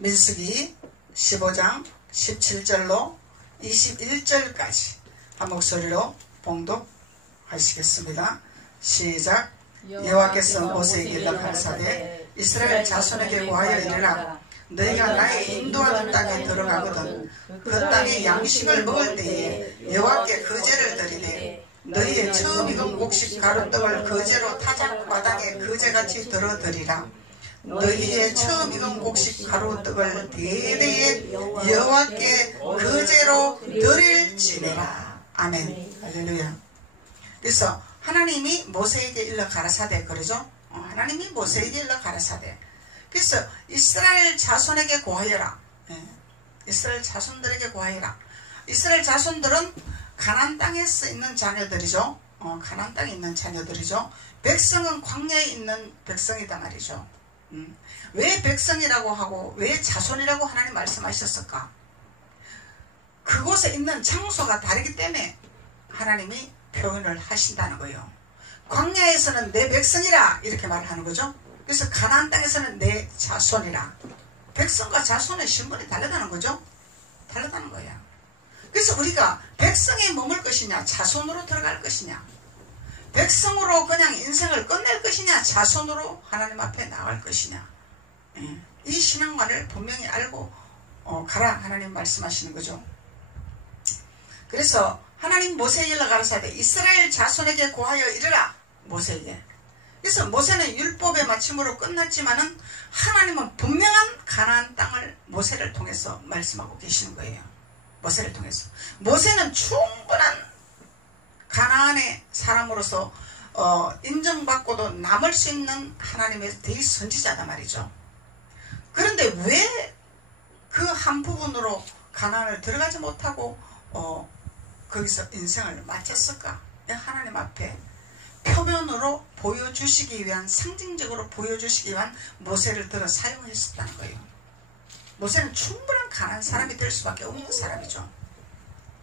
민수기 15장 17절로 21절까지 한 목소리로 봉독하시겠습니다. 시작. 여호와께서 모세에게 일러 가라사대 이스라엘 자손에게 고하여 이르라. 너희가 나의 인도하는 땅에 들어가거든 그 땅의 양식을 먹을 때에 여호와께 거제를 드리되 너희의 처음 익은 곡식 가루떡을 거제로 타작 마당에 거제같이 들어드리라. 너희의 처음 익은 곡식 가루떡을 대대에 여호와께 거제로 드릴지니라. 아멘. 할렐루야. 그래서 하나님이 모세에게 일러 가라사대 그러죠. 하나님이 모세에게 일러 가라사대. 그래서 이스라엘 자손에게 고하여라. 이스라엘 자손들에게 고하여라. 이스라엘 자손들은 가나안 땅에서 있는 자녀들이죠. 가나안 땅에 있는 자녀들이죠. 백성은 광야에 있는 백성이다 말이죠. 왜 백성이라고 하고 왜 자손이라고 하나님 말씀하셨을까? 그곳에 있는 장소가 다르기 때문에 하나님이 표현을 하신다는 거예요. 광야에서는 내 백성이라 이렇게 말하는 거죠. 그래서 가나안 땅에서는 내 자손이라. 백성과 자손의 신분이 다르다는 거죠. 다르다는 거야. 그래서 우리가 백성에 머물 것이냐 자손으로 들어갈 것이냐, 백성으로 그냥 인생을 끝낼 것이냐 자손으로 하나님 앞에 나갈 것이냐, 이 신앙관을 분명히 알고 가라 하나님 말씀하시는 거죠. 그래서 하나님 모세에게 일러 가라사대 이스라엘 자손에게 고하여 이르라. 모세에게. 그래서 모세는 율법의 마침으로 끝났지만은 하나님은 분명한 가나안 땅을 모세를 통해서 말씀하고 계시는 거예요. 모세를 통해서. 모세는 충분한 가나안의 사람으로서 인정받고도 남을 수 있는 하나님의 대선지자다 말이죠. 그런데 왜 그 한 부분으로 가나안을 들어가지 못하고 거기서 인생을 마쳤을까? 하나님 앞에 표면으로 보여주시기 위한, 상징적으로 보여주시기 위한 모세를 들어 사용했었다는 거예요. 모세는 충분한 가나안 사람이 될 수밖에 없는 사람이죠.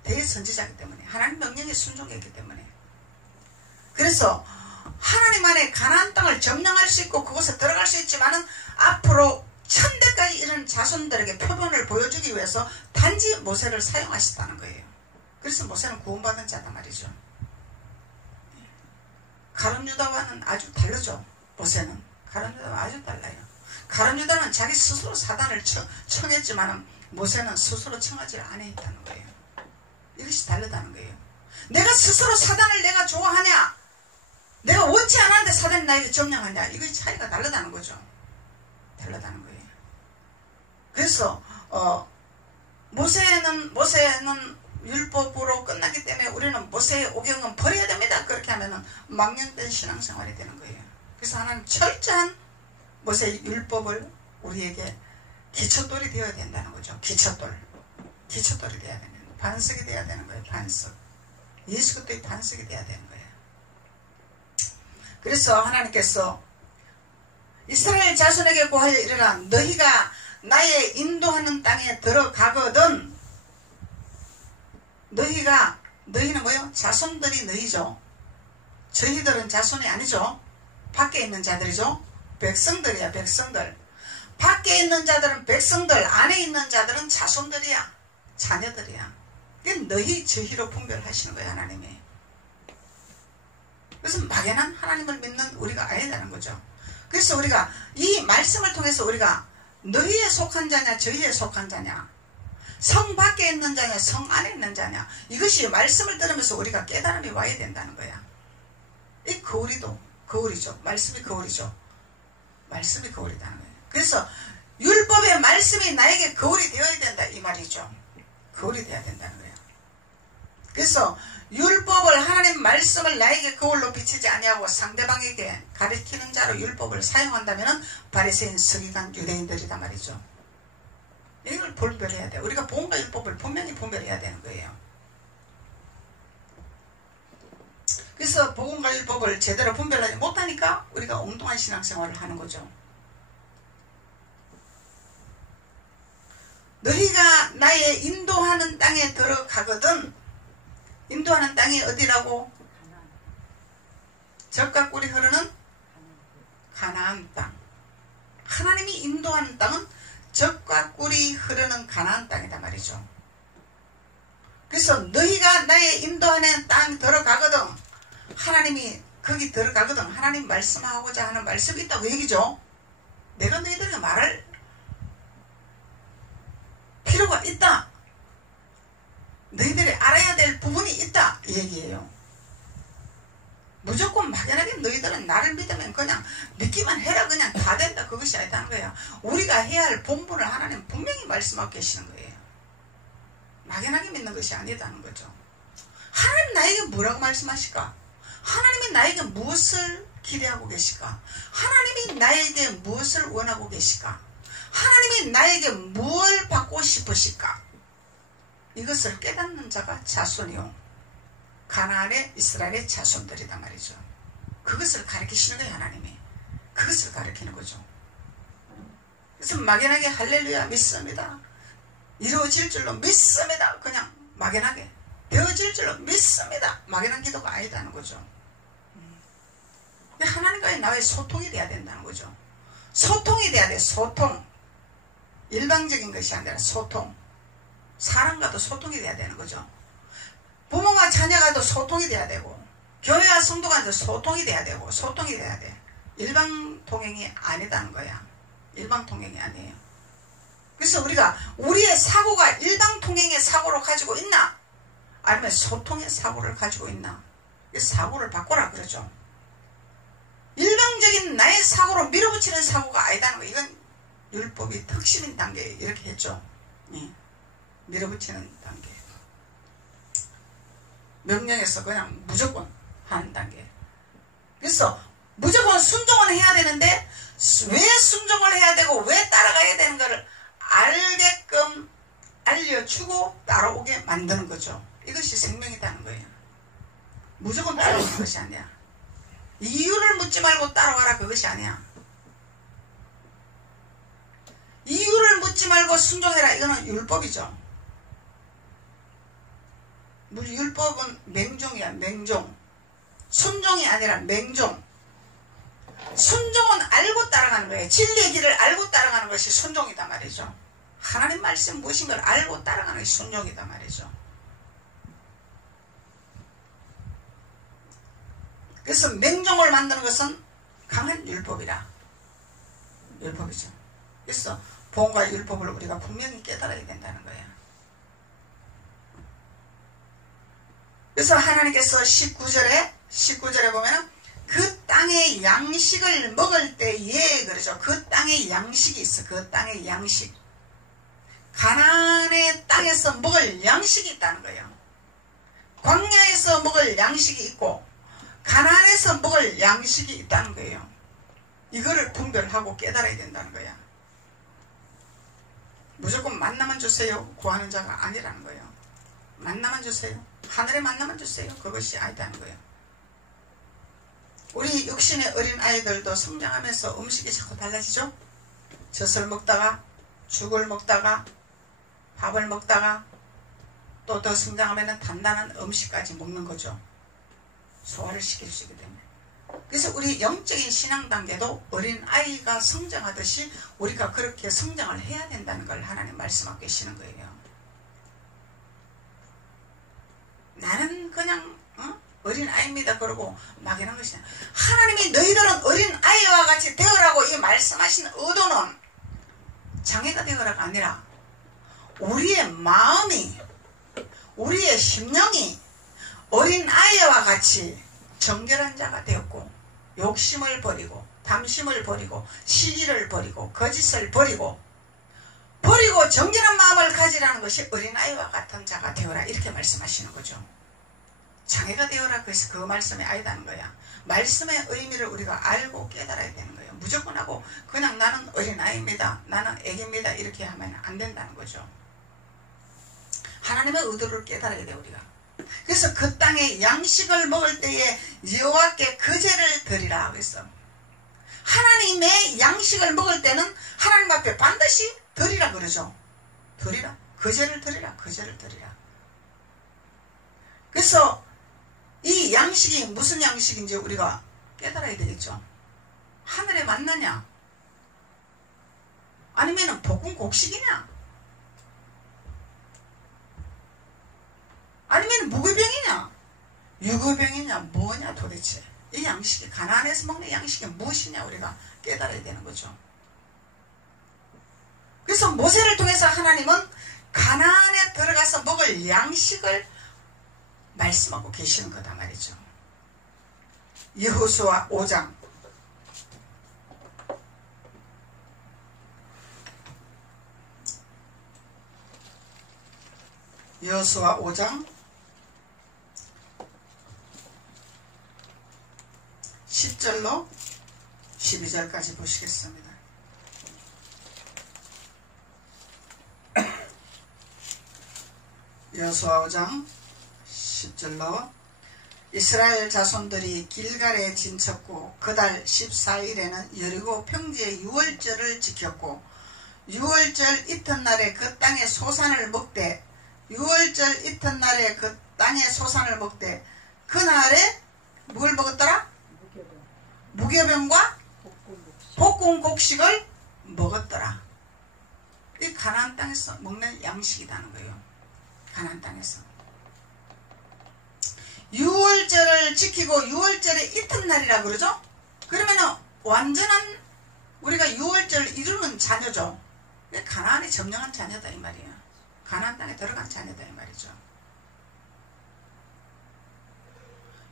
대선지자이기 때문에, 하나님 명령에 순종했기 때문에. 그래서 하나님 안에 가나안 땅을 점령할 수 있고 그곳에 들어갈 수 있지만은 앞으로 천대까지 이런 자손들에게 표본을 보여주기 위해서 단지 모세를 사용하셨다는 거예요. 그래서 모세는 구원받은 자다 말이죠. 가룟 유다와는 아주 다르죠. 모세는 가룟 유다와 아주 달라요. 가룟 유다는 자기 스스로 사단을 청했지만 모세는 스스로 청하지 않았다는 거예요. 이것이 다르다는 거예요. 내가 스스로 사단을 내가 좋아하냐, 내가 원치 않았는데 사단이 나에게 점령하냐, 이것이 차이가 다르다는 거죠. 다르다는 거예요. 그래서 모세는 율법으로 끝나기 때문에 우리는 모세의 오경은 버려야 됩니다. 그렇게 하면은 망령된 신앙생활이 되는 거예요. 그래서 하나님 철저한 모세의 율법을 우리에게 기초돌이 되어야 된다는 거죠. 기초돌이 되어야 되는 거예요. 반석이 되어야 되는 거예요. 반석. 예수 그리스도의 반석이 되어야 되는 거예요. 그래서 하나님께서 이스라엘 자손에게 고하여 이르라. 너희가 나의 인도하는 땅에 들어가거든. 너희는 뭐요? 자손들이 너희죠. 저희들은 자손이 아니죠. 밖에 있는 자들이죠. 백성들이야. 백성들. 밖에 있는 자들은 백성들, 안에 있는 자들은 자손들이야. 자녀들이야. 너희 저희로 분별하시는 거예요. 하나님이. 그래서 막연한 하나님을 믿는 우리가 아니야 되는 거죠. 그래서 우리가 이 말씀을 통해서 우리가 너희에 속한 자냐 저희에 속한 자냐, 성 밖에 있는 자냐 성 안에 있는 자냐, 이것이 말씀을 들으면서 우리가 깨달음이 와야 된다는 거야. 이 거울이죠. 말씀이 거울이죠. 말씀이 거울이다는 거예요. 그래서 율법의 말씀이 나에게 거울이 되어야 된다 이 말이죠. 거울이 되어야 된다는 거예요. 그래서 율법을, 하나님 말씀을 나에게 거울로 비치지 아니하고 상대방에게 가르치는 자로 율법을 사용한다면 바리새인, 서기관, 유대인들이다 말이죠. 이걸 분별해야 돼. 우리가 복음과 율법을 분명히 분별해야 되는 거예요. 그래서 복음과 율법을 제대로 분별하지 못하니까 우리가 엉뚱한 신앙생활을 하는 거죠. 너희가 나의 인도하는 땅에 들어가거든. 인도하는 땅이 어디라고? 젖과 꿀이 흐르는 가나안 땅. 하나님이 인도하는 땅은 젖과 꿀이 흐르는 가나안 땅이다 말이죠. 그래서 너희가 나의 인도하는 땅 들어가거든. 하나님이 거기 들어가거든. 하나님 말씀하고자 하는 말씀이 있다고 얘기죠. 내가 너희들에게 말할 필요가 있다. 너희들이 알아야 될 부분이 있다 이 얘기예요. 무조건 막연하게 너희들은 나를 믿으면 그냥 믿기만 해라 그냥 다 된다 그것이 아니다는 거야. 우리가 해야 할 본분을 하나님 분명히 말씀하고 계시는 거예요. 막연하게 믿는 것이 아니다는 거죠. 하나님 나에게 뭐라고 말씀하실까? 하나님이 나에게 무엇을 기대하고 계실까? 하나님이 나에게 무엇을 원하고 계실까? 하나님이 나에게 뭘 받고 싶으실까? 이것을 깨닫는 자가 자손이요 가나안의 이스라엘의 자손들이다 말이죠. 그것을 가르치시는 거예요. 하나님이 그것을 가르치는 거죠. 그래서 막연하게 할렐루야 믿습니다. 이루어질 줄로 믿습니다. 그냥 막연하게 되어질 줄로 믿습니다. 막연한 기도가 아니다는 거죠. 하나님과의 나의 소통이 돼야 된다는 거죠. 소통이 돼야 돼. 소통. 일방적인 것이 아니라 소통. 사람과도 소통이 돼야 되는 거죠. 부모와 자녀가도 소통이 돼야 되고 교회와 성도간도 소통이 돼야 되고 소통이 돼야 돼. 일방통행이 아니다는 거야. 일방통행이 아니에요. 그래서 우리가 우리의 사고가 일방통행의 사고를 가지고 있나 아니면 소통의 사고를 가지고 있나 사고를 바꿔라 그러죠. 일방적인 나의 사고로 밀어붙이는 사고가 아니다는 거. 이건 율법이 특심인 단계에 이렇게 했죠. 밀어붙이는 단계. 명령에서 그냥 무조건 하는 단계. 그래서 무조건 순종을 해야 되는데 왜 순종을 해야 되고 왜 따라가야 되는 것을 알게끔 알려주고 따라오게 만드는 거죠. 이것이 생명이라는 거예요. 무조건 따라오는 것이 아니야. 이유를 묻지 말고 따라와라 그것이 아니야. 이유를 묻지 말고 순종해라 이거는 율법이죠. 율법은 맹종이야. 맹종. 순종이 아니라 맹종. 순종은 알고 따라가는 거예요. 진리의 길을 알고 따라가는 것이 순종이다 말이죠. 하나님 말씀 무엇인 걸 알고 따라가는 것이 순종이다 말이죠. 그래서 맹종을 만드는 것은 강한 율법이라. 율법이죠. 그래서 본과 율법을 우리가 분명히 깨달아야 된다는 거예요. 그래서 하나님께서 19절에 보면은 그 땅의 양식을 먹을 때에 그러죠. 그 땅의 양식이 있어. 그 땅의 양식. 가나안의 땅에서 먹을 양식이 있다는 거예요. 광야에서 먹을 양식이 있고 가나안에서 먹을 양식이 있다는 거예요. 이거를 분별하고 깨달아야 된다는 거야. 무조건 만나만 주세요 구하는 자가 아니라는 거예요. 만나만 주세요. 하늘의 만나만 주세요. 그것이 아니다는 거예요. 우리 육신의 어린 아이들도 성장하면서 음식이 자꾸 달라지죠. 젖을 먹다가 죽을 먹다가 밥을 먹다가 또 더 성장하면 단단한 음식까지 먹는 거죠. 소화를 시켜주시기 때문에. 그래서 우리 영적인 신앙 단계도 어린 아이가 성장하듯이 우리가 그렇게 성장을 해야 된다는 걸 하나님 말씀하고 계시는 거예요. 나는 그냥 어린 아이입니다 그러고 막연한 것이 아니라 하나님이 너희들은 어린 아이와 같이 되어라고 이 말씀하신 의도는 장애가 되어라가 아니라 우리의 마음이 우리의 심령이 어린 아이와 같이 정결한 자가 되었고 욕심을 버리고 탐심을 버리고 시기를 버리고 거짓을 버리고 정결한 마음을 가지라는 것이 어린아이와 같은 자가 되어라 이렇게 말씀하시는 거죠. 장애가 되어라 그래서 그 말씀이 아니다는 거야. 말씀의 의미를 우리가 알고 깨달아야 되는 거예요. 무조건 하고 그냥 나는 어린아이입니다. 나는 애기입니다. 이렇게 하면 안 된다는 거죠. 하나님의 의도를 깨달아야 돼요. 우리가. 그래서 그 땅에 양식을 먹을 때에 여호와께 거제를 드리라 그랬어. 하나님의 양식을 먹을 때는 하나님 앞에 반드시 드리라 그러죠. 드리라. 거제를 드리라. 거제를 드리라. 그래서 이 양식이 무슨 양식인지 우리가 깨달아야 되겠죠. 하늘에 만나냐? 아니면 볶은 곡식이냐? 아니면 무교병이냐? 유교병이냐? 뭐냐 도대체? 이 양식이, 가나안에서 먹는 양식이 무엇이냐 우리가 깨달아야 되는 거죠. 그래서 모세를 통해서 하나님은 가나안에 들어가서 먹을 양식을 말씀하고 계시는 거다 말이죠. 여호수아 5장 여호수아 5장 10절로 12절까지 보시겠습니다. 여호수아 5장 10절로 이스라엘 자손들이 길갈에 진쳤고 그달 14일에는 여리고 평지의 유월절을 지켰고 유월절 이튿날에 그 땅의 소산을 먹되 유월절 이튿날에 그 땅의 소산을 먹되 그날에 뭘 먹었더라? 무교병과 볶은 곡식을 먹었더라. 이 가나안 땅에서 먹는 양식이라는 거예요. 가나안 땅에서 유월절을 지키고 유월절의 이튿날이라 그러죠. 그러면은 완전한 우리가 유월절을 이루는 자녀죠. 가나안이 점령한 자녀다 이 말이야. 가나안 땅에 들어간 자녀다 이 말이죠.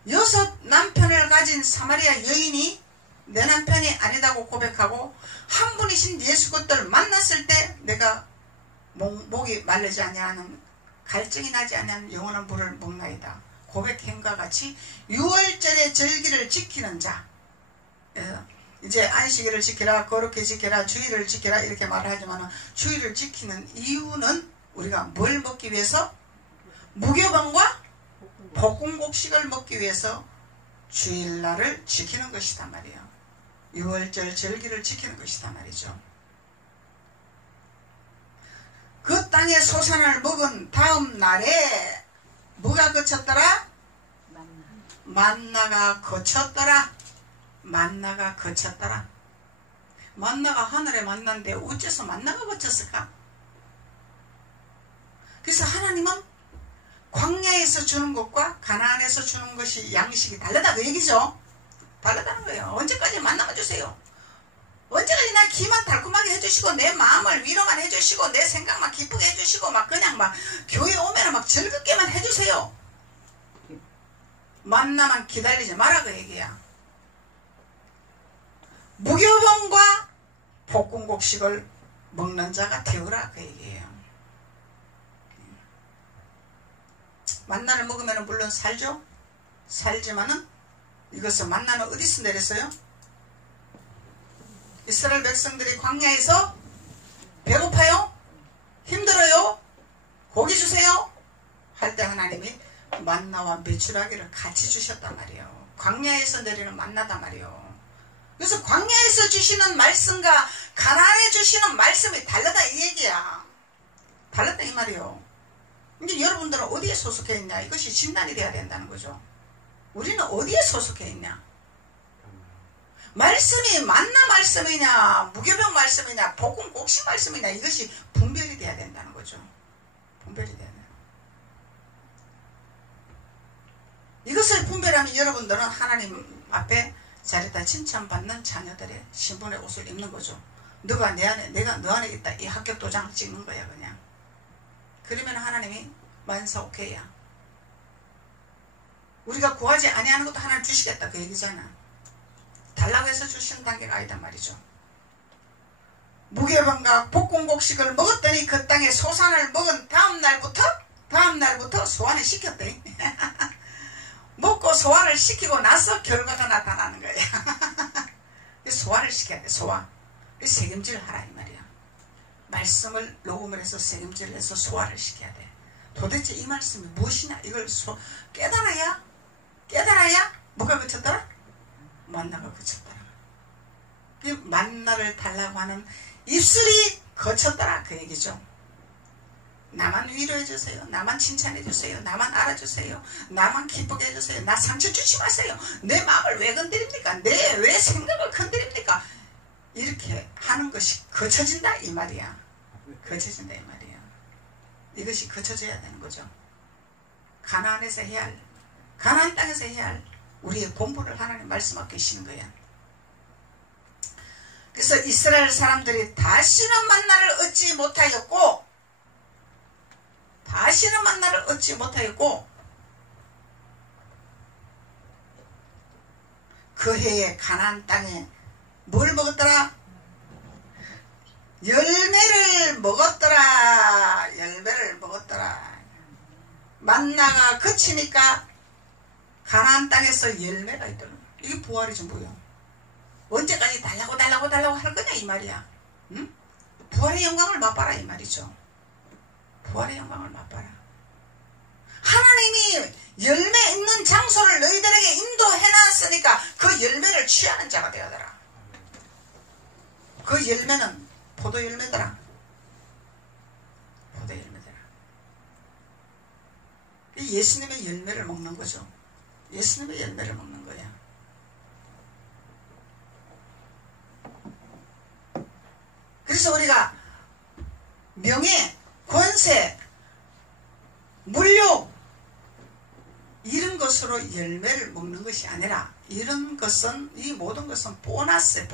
6 남편을 가진 사마리아 여인이 내 남편이 아니다고 고백하고 한 분이신 예수 그리스도를 만났을 때 내가 목이 마르지 아니하는 갈증이 나지 아니하는 영원한 물을 먹나이다 고백함과 같이 유월절의 절기를 지키는 자, 이제 안식일을 지키라, 거룩히 지키라, 주일을 지키라 이렇게 말을 하지만 주일을 지키는 이유는 우리가 뭘 먹기 위해서? 무교병과 볶은 곡식을 먹기 위해서 주일날을 지키는 것이단 말이에요. 유월절 절기를 지키는 것이단 말이죠. 그 땅의 소산을 먹은 다음 날에 뭐가 그쳤더라? 만나가 그쳤더라. 만나가 그쳤더라. 만나가 하늘에 만난데 어째서 만나가 그쳤을까? 그래서 하나님은 광야에서 주는 것과 가나안에서 주는 것이 양식이 다르다 그 얘기죠. 다르다는 거예요. 언제까지 만나만 주세요. 언제까지 나 기만 달콤하게 해주시고 내 마음을 위로만 해주시고 내 생각만 기쁘게 해주시고 막 그냥 막 교회 오면 막 즐겁게만 해주세요. 만나만 기다리지 마라 그 얘기야. 무교병과 볶은 곡식을 먹는 자가 되어라 그 얘기예요. 만나를 먹으면 물론 살죠. 살지만은 이것은 만나는 어디서 내렸어요? 이스라엘 백성들이 광야에서 배고파요? 힘들어요? 고기 주세요? 할 때 하나님이 만나와 메추라기를 같이 주셨단 말이에요. 광야에서 내리는 만나단 말이에요. 그래서 광야에서 주시는 말씀과 가나안에 주시는 말씀이 다르다 이 얘기야. 달랐다 이 말이에요. 근데 여러분들은 어디에 소속해 있냐? 이것이 진단이 돼야 된다는 거죠. 우리는 어디에 소속해 있냐? 말씀이 만나 말씀이냐, 무교병 말씀이냐, 볶은 곡식 말씀이냐, 이것이 분별이 돼야 된다는 거죠. 분별이 돼야 돼요. 이것을 분별하면 여러분들은 하나님 앞에 잘했다 칭찬받는 자녀들의 신분의 옷을 입는 거죠. 너가 내 안에, 내가 너 안에 있다. 이 합격 도장 찍는 거야 그냥. 그러면 하나님이 만사 오케이야. 우리가 구하지 아니하는 것도 하나님 주시겠다 그 얘기잖아. 달라고 해서 주시는 단계가 아니단 말이죠. 무교병과 볶은 곡식을 먹었더니 그 땅에 소산을 먹은 다음날부터 소환을 시켰대. 먹고 소화를 시키고 나서 결과가 나타나는 거야. 소화를 시켜야 돼. 소화. 책임질 하라 이 말이야. 말씀을 녹음을 해서 책임질을 해서 소화를 시켜야 돼. 도대체 이 말씀이 무엇이냐 이걸 깨달아야 뭐가 그쳤더라? 만나가 그쳤더라. 이 만나를 달라고 하는 입술이 거쳤더라 그 얘기죠. 나만 위로해주세요. 나만 칭찬해주세요. 나만 알아주세요. 나만 기쁘게 해주세요. 나 상처 주지 마세요. 내 마음을 왜 건드립니까? 왜 생각을 건드립니까? 이렇게 하는 것이 거쳐진다 이 말이야. 거쳐진다 이 말이야. 이것이 거쳐져야 되는 거죠. 가나안에서 해야 할, 가나안 땅에서 해야 할 우리의 본분을 하나님 말씀하고 계시는 거야. 그래서 이스라엘 사람들이 다시는 만나를 얻지 못하였고, 다시는 만나를 얻지 못하였고, 그 해에 가나안 땅에 뭘 먹었더라? 열매를 먹었더라. 열매를 먹었더라. 만나가 그치니까 가나안 땅에서 열매가 있더라. 이게 부활이죠. 뭐야? 언제까지 달라고 할 거냐 이 말이야. 응? 부활의 영광을 맛봐라 이 말이죠. 부활의 영광을 맛봐라. 하나님이 열매 있는 장소를 너희들에게 인도해놨으니까 그 열매를 취하는 자가 되어더라. 그 열매는 포도 열매더라. 포도 열매더라. 예수님의 열매를 먹는 거죠. 예수님의 열매를 먹는 거야. 그래서 우리가 명예, 권세, 물욕 이런 것으로 열매를 먹는 것이 아니라 이런 것은, 이 모든 것은 보너스예요.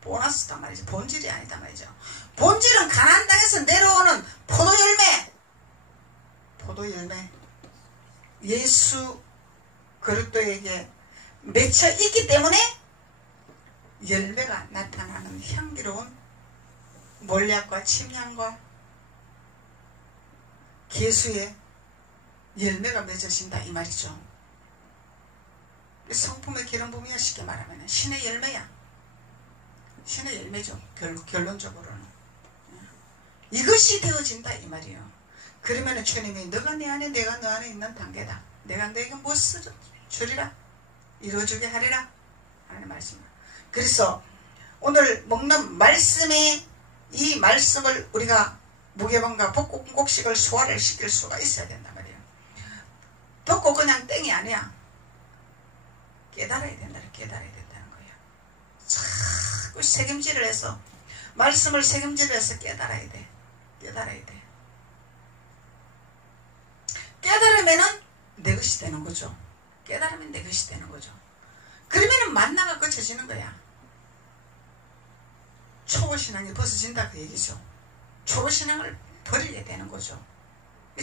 보너스단 말이죠. 본질이 아니다 말이죠. 본질은 가나안 땅에서 내려오는 포도 열매. 포도 열매. 예수 그리스도에게 맺혀 있기 때문에 열매가 나타나는 향기로운 몰약과 침향과 계수의 열매가 맺어진다 이 말이죠. 성품의 기름 부음이야. 쉽게 말하면 신의 열매야. 신의 열매죠. 결론적으로는 이것이 되어진다 이 말이에요. 그러면 주님이 너가 내 안에 내가 너 안에 있는 단계다. 내가 너에게 무엇을 주리라 이루어주게 하리라 하는 말씀입니다. 그래서 오늘 먹는 말씀에 이 말씀을 우리가 무게방과 복곡식을 소화를 시킬 수가 있어야 된단 말이에요. 듣고 그냥 땡이 아니야. 깨달아야 된다는 거예요. 자꾸 책임질을 해서 말씀을 책임질을 해서 깨달아야 돼. 깨달으면은 내 것이 되는 거죠. 깨달으면 내 것이 되는 거죠. 그러면은 만나가 거쳐지는 거야. 초보신앙이 벗어진다 그 얘기죠. 초보신앙을 버리게 되는 거죠.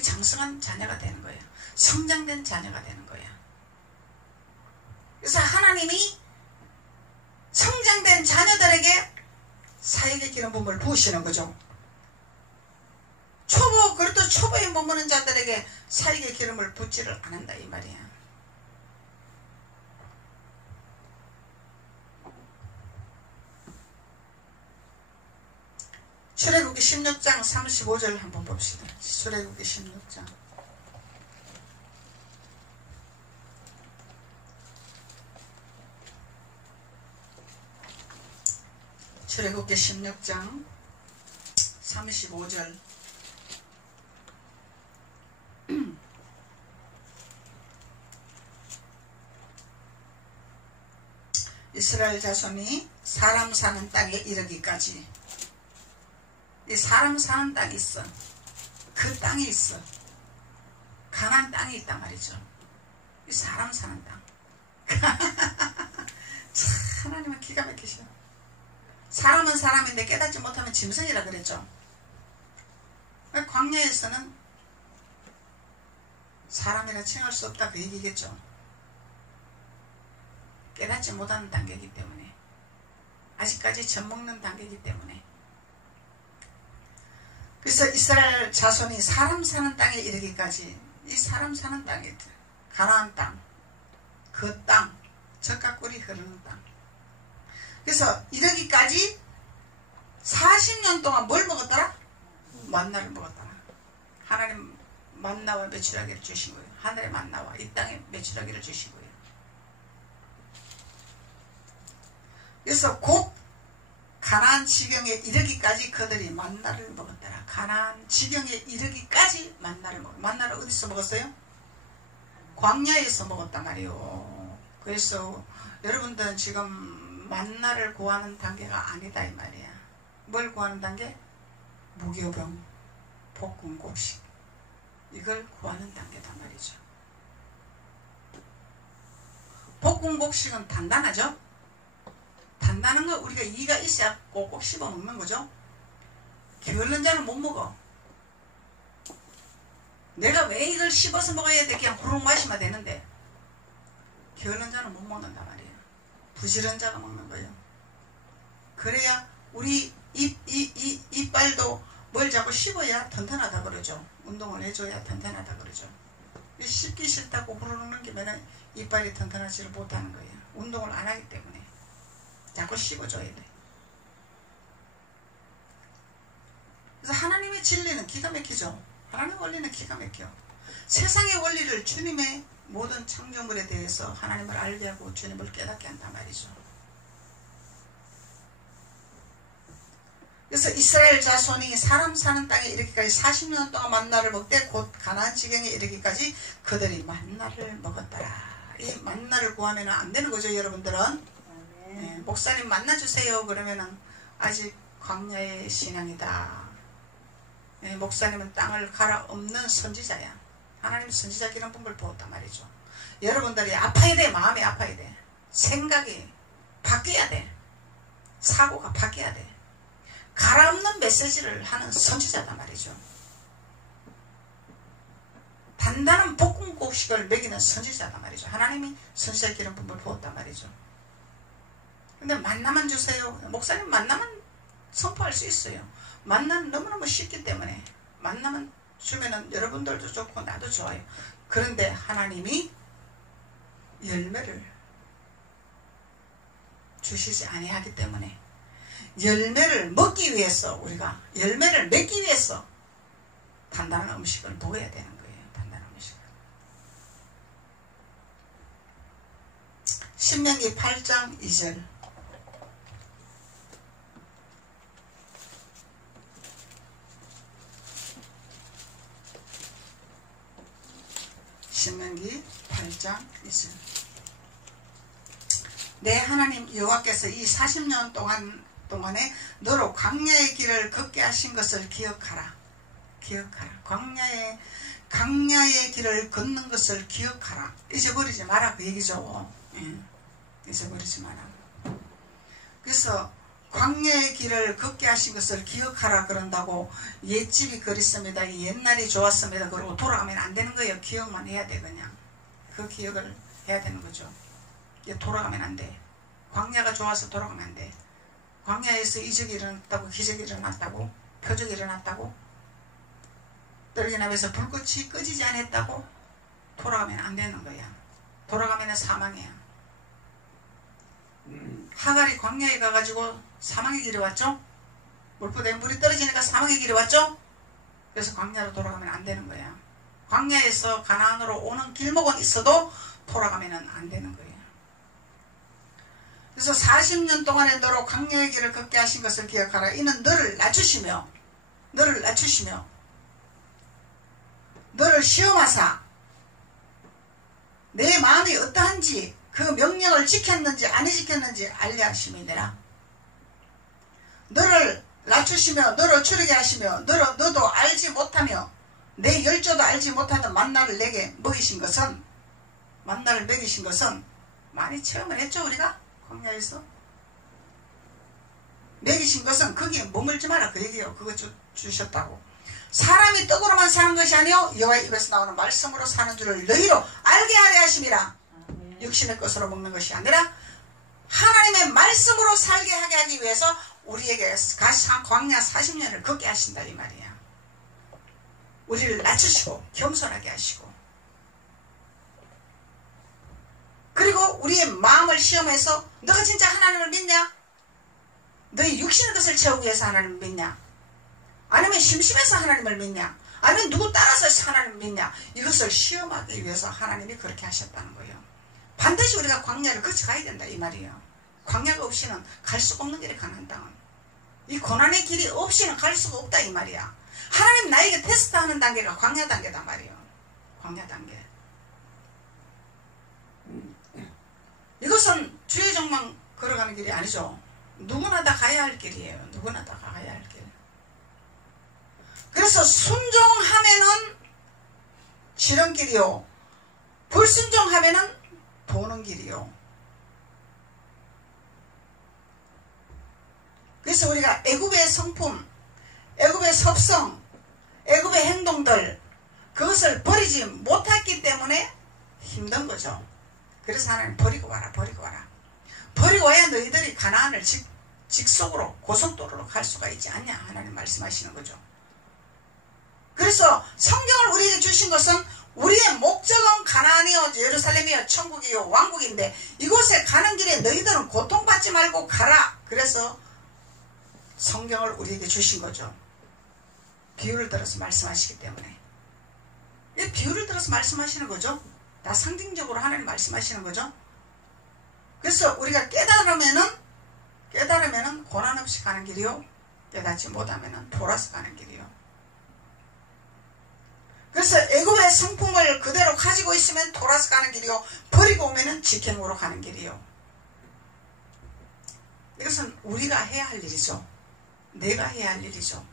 장성한 자녀가 되는 거예요. 성장된 자녀가 되는 거야. 그래서 하나님이 성장된 자녀들에게 사역의 기름 부음을 부으시는 거죠. 그래도 초보에 머무는 자들에게 사역의 기름을 붓지를 않는다 이 말이야. 출애굽기 16장 35절 한번 봅시다. 출애굽기 16장. 출애굽기 16장 35절. 이스라엘 자손이 사람 사는 땅에 이르기까지, 이 사람 사는 땅이 있어. 그 땅이 있어. 가나안 땅이 있단 말이죠. 이 사람 사는 땅. 참 하나님은 기가 막히셔. 사람은 사람인데 깨닫지 못하면 짐승이라 그랬죠. 광야에서는 사람이라 칭할 수 없다 그 얘기겠죠. 깨닫지 못하는 단계이기 때문에, 아직까지 젖먹는 단계이기 때문에. 그래서 이스라엘 자손이 사람 사는 땅에 이르기까지, 이 사람 사는 땅이 가나안 땅, 그 땅, 젖과 꿀이 흐르는 땅. 그래서 이르기까지 40년 동안 뭘 먹었더라? 만나를 먹었더라. 하나님 만나와 메추라기를 주신 거예요. 하늘의 만나와 이 땅에 메추라기를 주신 거예요. 그래서 곧 가나안 지경에 이르기까지 그들이 만나를 먹었더라. 가나안 지경에 이르기까지 만나를 먹었어요. 만나를 어디서 먹었어요? 광야에서 먹었단 말이에요. 그래서 여러분들은 지금 만나를 구하는 단계가 아니다 이 말이야. 뭘 구하는 단계? 무교병, 복궁곡식, 이걸 구하는 단계단 말이죠. 복궁곡식은 단단하죠? 단단한 거 우리가 이가 있어야 꼭꼭 씹어 먹는 거죠. 게을른 자는 못 먹어. 내가 왜 이걸 씹어서 먹어야 돼? 그냥 후루룩 마시면 되는데 게을른 자는 못 먹는단 말이에요. 부지런 자가 먹는 거예요. 그래야 우리 이빨도 뭘 자꾸 씹어야 튼튼하다 그러죠. 운동을 해줘야 튼튼하다 그러죠. 씹기 싫다고 후루룩 넘기면 이빨이 튼튼하지를 못하는 거예요. 운동을 안 하기 때문에 자꾸 씹어줘야 돼. 그래서 하나님의 진리는 기가 막히죠. 하나님의 원리는 기가 막혀. 세상의 원리를 주님의 모든 창조물에 대해서 하나님을 알게 하고 주님을 깨닫게 한단 말이죠. 그래서 이스라엘 자손이 사람 사는 땅에 이르기까지 40년 동안 만나를 먹되 곧 가나안 지경에 이르기까지 그들이 만나를 먹었더라. 이 만나를 구하면 안 되는 거죠, 여러분들은. 네, 목사님 만나 주세요 그러면은 아직 광야의 신앙이다. 네, 목사님은 땅을 갈아엎는 선지자야. 하나님 선지자 기름 부음을 부었단 말이죠. 여러분들이 아파야 돼. 마음이 아파야 돼. 생각이 바뀌어야 돼. 사고가 바뀌어야 돼. 갈아엎는 메시지를 하는 선지자단 말이죠. 단단한 복궁곡식을 먹이는 선지자단 말이죠. 하나님이 선지자 기름 부음을 부었단 말이죠. 근데 만나만 주세요. 목사님 만나만 선포할 수 있어요. 만나는 너무너무 쉽기 때문에 만나만 주면은 여러분들도 좋고 나도 좋아요. 그런데 하나님이 열매를 주시지 아니하기 때문에 열매를 먹기 위해서 우리가 열매를 맺기 위해서 단단한 음식을 먹어야 되는 거예요. 단단한 음식을. 신명기 8장 2절 신명기 8장 2절 내 하나님 여호와께서 이 40년 동안에 너로 광야의 길을 걷게 하신 것을 기억하라. 기억하라. 광야의 길을 걷는 것을 기억하라. 잊어버리지 마라 그 얘기죠. 잊어버리지 마라. 그래서 광야의 길을 걷게 하신 것을 기억하라 그런다고 옛집이 그립습니다. 옛날이 좋았습니다. 그러고 돌아가면 안 되는 거예요. 기억만 해야 돼. 그냥 그 기억을 해야 되는 거죠. 돌아가면 안 돼. 광야가 좋아서 돌아가면 안 돼. 광야에서 이적이 일어났다고, 기적이 일어났다고, 표적이 일어났다고, 떨기나무에서 불꽃이 꺼지지 않았다고 돌아가면 안 되는 거야. 돌아가면 사망이야. 하갈이 광야에 가가지고 사망의 길이 왔죠? 물포대에 물이 떨어지니까 사망의 길이 왔죠? 그래서 광야로 돌아가면 안 되는 거야. 광야에서 가나안으로 오는 길목은 있어도 돌아가면 안 되는 거예요. 그래서 40년 동안에 너로 광야의 길을 걷게 하신 것을 기억하라. 이는 너를 낮추시며 너를 시험하사 내 마음이 어떠한지 그 명령을 지켰는지 안 지켰는지 알려 하심이니라. 너를 낮추시며 너를 추르게 하시며 너도 알지 못하며 내 열조도 알지 못하는 만나를 내게 먹이신 것은 많이 체험을 했죠. 우리가 광야에서 먹이신 것은 거기에 머물지 마라 그 얘기예요. 그거 주셨다고. 사람이 떡으로만 사는 것이 아니요 여호와의 입에서 나오는 말씀으로 사는 줄을 너희로 알게 하려 하심이라. 육신의 것으로 먹는 것이 아니라 하나님의 말씀으로 살게 하게 하기 위해서 우리에게 광야 40년을 걷게 하신다 이 말이야. 우리를 낮추시고 겸손하게 하시고 그리고 우리의 마음을 시험해서 너가 진짜 하나님을 믿냐? 너희 육신의 것을 채우기 위해서 하나님을 믿냐? 아니면 심심해서 하나님을 믿냐? 아니면 누구 따라서 하나님을 믿냐? 이것을 시험하기 위해서 하나님이 그렇게 하셨다는 거예요. 반드시 우리가 광야를 거쳐가야 된다 이 말이에요. 광야가 없이는 갈 수가 없는 길이 가나안 땅은. 이 고난의 길이 없이는 갈 수가 없다 이 말이야. 하나님 나에게 테스트하는 단계가 광야 단계단 말이에요. 광야 단계. 이것은 주의 정망 걸어가는 길이 아니죠. 누구나 다 가야 할 길이에요. 누구나 다 가야 할 길. 그래서 순종하면은 지름길이요, 불순종하면은 도는 길이요. 그래서 우리가 애굽의 성품, 애굽의 섭성, 애굽의 행동들, 그것을 버리지 못했기 때문에 힘든 거죠. 그래서 하나님 버리고 와라, 버리고 와라. 버리고 와야 너희들이 가나안을 직속으로 고속도로로 갈 수가 있지 않냐, 하나님 말씀하시는 거죠. 그래서 성경을 우리에게 주신 것은 우리의 목적은 가나안이요, 예루살렘이요, 천국이요, 왕국인데 이곳에 가는 길에 너희들은 고통받지 말고 가라. 그래서 성경을 우리에게 주신 거죠. 비유를 들어서 말씀하시기 때문에. 이 비유를 들어서 말씀하시는 거죠. 다 상징적으로 하나님 말씀하시는 거죠. 그래서 우리가 깨달으면은 고난 없이 가는 길이요, 깨닫지 못하면은 돌아서 가는 길이요. 그래서 애굽의 성품을 그대로 가지고 있으면 돌아서 가는 길이요, 버리고 오면은 직행으로 가는 길이요. 이것은 우리가 해야 할 일이죠. 내가 해야 할 일이죠.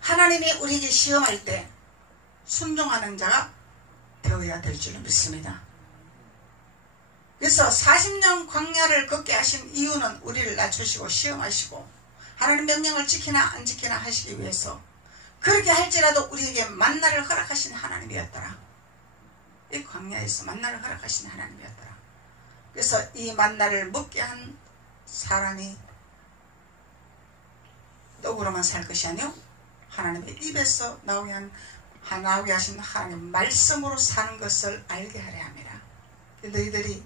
하나님이 우리에게 시험할 때 순종하는 자가 되어야 될 줄 믿습니다. 그래서 40년 광야를 걷게 하신 이유는 우리를 낮추시고 시험하시고 하나님 명령을 지키나 안 지키나 하시기 위해서, 그렇게 할지라도 우리에게 만나를 허락하신 하나님이었더라. 이 광야에서 만나를 허락하신 하나님이었더라. 그래서 이 만나를 먹게 한 사람이 떡으로만 살 것이 아니요, 하나님의 입에서 나오게 하신 하나님 말씀으로 사는 것을 알게 하려 합니다. 너희들이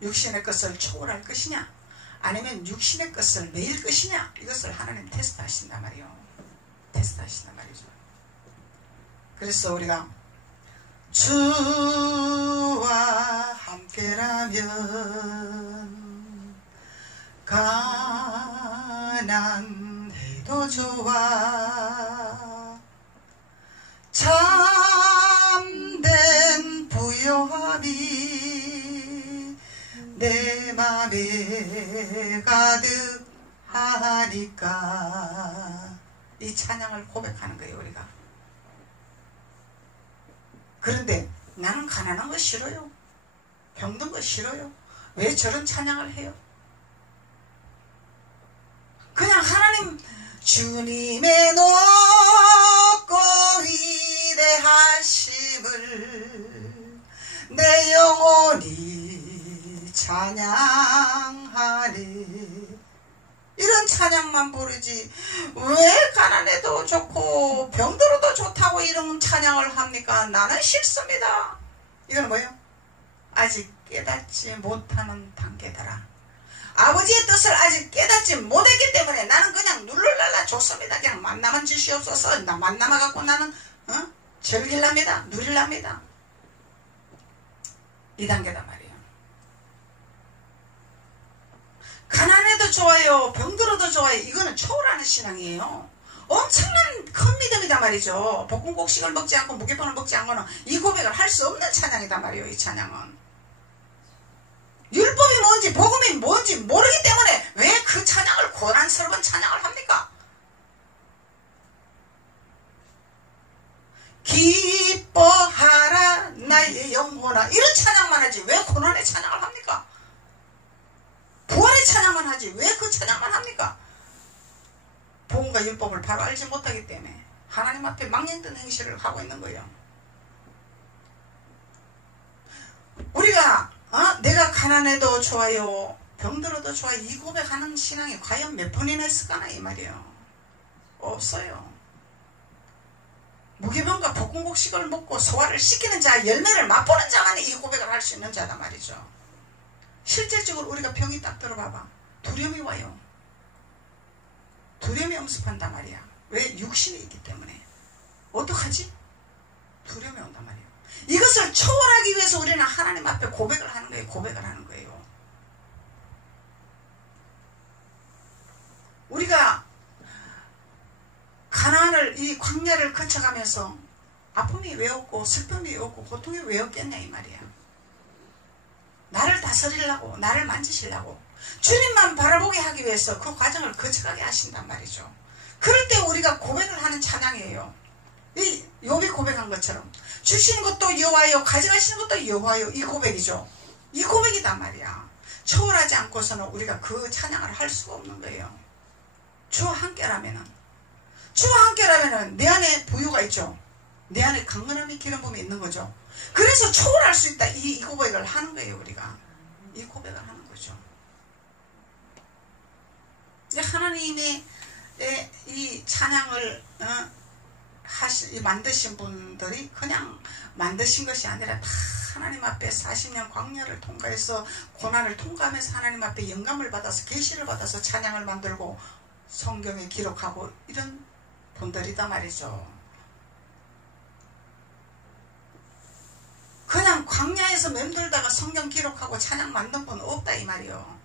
육신의 것을 초월할 것이냐, 아니면 육신의 것을 매일 것이냐, 이것을 하나님 테스트하신단 말이요. 테스트하신단 말이죠. 그래서 우리가 주와 함께라면 가난해도 좋아, 참된 부요함이 내 맘에 가득하니까, 이 찬양을 고백하는 거예요, 우리가. 그런데 나는 가난한 거 싫어요, 병든 거 싫어요, 왜 저런 찬양을 해요? 그냥 하나님, 주님의 높고 위대하심을 내 영혼이 찬양하리, 이런 찬양만 부르지 왜 가난해도 좋고 병들어도 좋다고 이런 찬양을 합니까? 나는 싫습니다. 이건 뭐예요? 아직 깨닫지 못하는 단계더라. 아버지의 뜻을 아직 깨닫지 못했기 때문에 나는 그냥 누를랄라 좋습니다. 그냥 만나만 주시옵소서. 나 만나만 갖고 나는 즐길랍니다. 누릴랍니다. 이 단계단 말이에요. 가난해도 좋아요, 병들어도 좋아요, 이거는 초월하는 신앙이에요. 엄청난 큰 믿음이단 말이죠. 볶음곡식을 먹지 않고 무게빵을 먹지 않고는 이 고백을 할 수 없는 찬양이단 말이에요. 이 찬양은 율법이 뭔지 복음이 뭔지 모르기 때문에 왜 그 찬양을, 고난스러운 찬양을 합니까? 기뻐하라 나의 영혼아, 이런 찬양만 하지 왜 고난의 찬양을 합니까? 부활의 찬양만 하지 왜 그 찬양만 합니까? 복음과 율법을 바로 알지 못하기 때문에 하나님 앞에 망령된 행실을 하고 있는 거예요. 우리가 내가 가난해도 좋아요, 병들어도 좋아요, 이 고백하는 신앙이 과연 몇 분이나 있을까나, 이 말이에요. 없어요. 무교병과 볶음곡식을 먹고 소화를 시키는 자, 열매를 맛보는 자만이 이 고백을 할 수 있는 자다 말이죠. 실질적으로 우리가 병이 딱 들어봐봐. 두려움이 와요. 두려움이 엄습한단 말이야. 왜? 육신이 있기 때문에. 어떡하지? 두려움이 온단 말이야. 이것을 초월하기 위해서 우리는 하나님 앞에 고백을 하는 거예요. 고백을 하는 거예요. 우리가 가나안을, 이 광야를 거쳐가면서 아픔이 왜 없고 슬픔이 왜 없고 고통이 왜 없겠냐 이 말이야. 나를 다스리려고, 나를 만지시려고, 주님만 바라보게 하기 위해서 그 과정을 거쳐가게 하신단 말이죠. 그럴 때 우리가 고백을 하는 찬양이에요. 이 욥이 고백한 것처럼 주시는 것도 여호와요, 가져가시는 것도 여호와요, 이 고백이죠. 이 고백이단 말이야. 초월하지 않고서는 우리가 그 찬양을 할 수가 없는 거예요. 주와 함께라면은, 주와 함께라면은 내 안에 부유가 있죠. 내 안에 강건함이 기름 부음이 있는 거죠. 그래서 초월할 수 있다. 이 고백을 하는 거예요. 우리가 이 고백을 하는 거죠. 하나님의 이 찬양을 만드신 분들이 그냥 만드신 것이 아니라 다 하나님 앞에 40년 광야를 통과해서 고난을 통과하면서 하나님 앞에 영감을 받아서 계시를 받아서 찬양을 만들고 성경에 기록하고 이런 분들이다 말이죠. 그냥 광야에서 맴돌다가 성경 기록하고 찬양 만든 분 없다 이 말이요.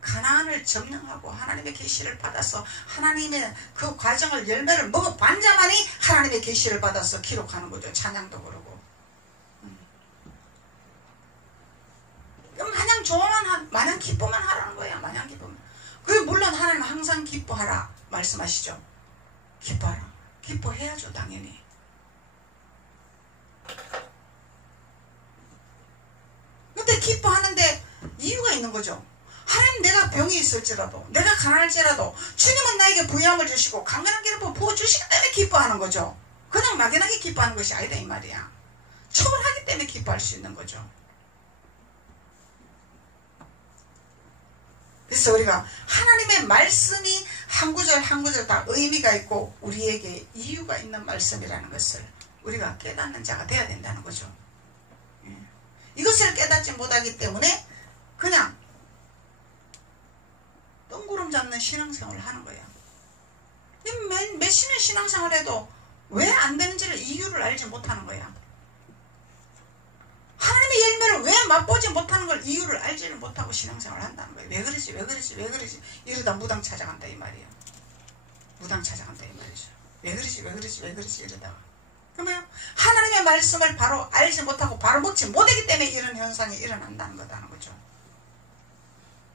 가나안을 점령하고 하나님의 계시를 받아서 하나님의 그 과정을 열매를 먹어본 자만이 하나님의 계시를 받아서 기록하는 거죠. 찬양도 그러고. 마냥 좋아만 마냥 기뻐만 하라는 거야. 마냥 기뻐만. 그리고 물론 하나님 항상 기뻐하라 말씀하시죠. 기뻐하라. 기뻐해야죠 당연히. 근데 기뻐하는데 이유가 있는 거죠. 하나님 내가 병이 있을지라도 내가 가난할지라도 주님은 나에게 부유함을 주시고 강건한 기름을 부어주시기 때문에 기뻐하는 거죠. 그냥 막연하게 기뻐하는 것이 아니다 이 말이야. 초월하기 때문에 기뻐할 수 있는 거죠. 그래서 우리가 하나님의 말씀이 한 구절 한 구절 다 의미가 있고 우리에게 이유가 있는 말씀이라는 것을 우리가 깨닫는 자가 돼야 된다는 거죠. 이것을 깨닫지 못하기 때문에 그냥 뜬구름 잡는 신앙생활을 하는 거야. 몇십 년 신앙생활을 해도 왜 안 되는지를 이유를 알지 못하는 거야. 하나님의 열매를 왜 맛보지 못하는 걸 이유를 알지를 못하고 신앙생활을 한다는 거야. 왜 그러지 왜 그러지 왜 그러지 이러다 무당 찾아간다 이 말이야. 무당 찾아간다 이 말이죠. 왜 그러지 왜 그러지 왜 그러지 이러다가 그러면 하나님의 말씀을 바로 알지 못하고 바로 먹지 못하기 때문에 이런 현상이 일어난다는 거다는 거죠.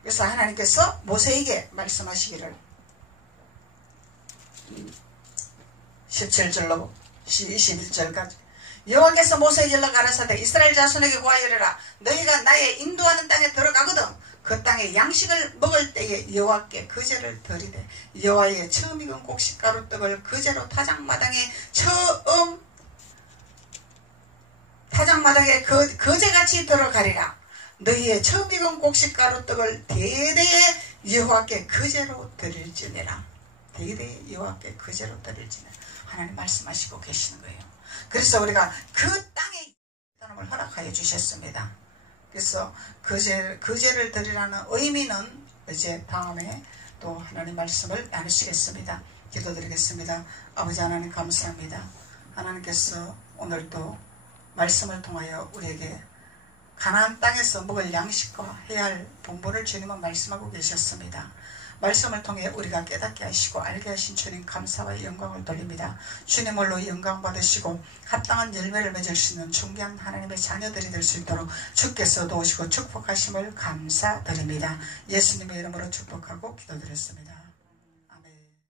그래서 하나님께서 모세에게 말씀하시기를 17절로 21절까지 여호와께서 모세에게 일러 가라사대 이스라엘 자손에게 고하여 이르라 너희가 나의 인도하는 땅에 들어가거든 그 땅에 양식을 먹을 때에 여호와께 거제를 드리되 여호와의 처음 익은 곡식가루 떡을 거제로 타작마당에 거제같이 들어가리라. 너희의 처음 익은 곡식가루 떡을 대대에 여호와께 거제로 드릴지니라. 대대에 여호와께 거제로 드릴지니라. 하나님 말씀하시고 계시는 거예요. 그래서 우리가 그 땅에 사람을 허락하여 주셨습니다. 그래서 거제를 드리라는 의미는 이제 다음에 또 하나님 말씀을 나누시겠습니다. 기도드리겠습니다. 아버지 하나님 감사합니다. 하나님께서 오늘도 말씀을 통하여 우리에게 가나안 땅에서 먹을 양식과 해야 할 본분을 주님은 말씀하고 계셨습니다. 말씀을 통해 우리가 깨닫게 하시고 알게 하신 주님 감사와 영광을 돌립니다. 주님으로 영광 받으시고 합당한 열매를 맺을 수 있는 존귀한 하나님의 자녀들이 될 수 있도록 주께서 도우시고 축복하심을 감사드립니다. 예수님의 이름으로 축복하고 기도드렸습니다.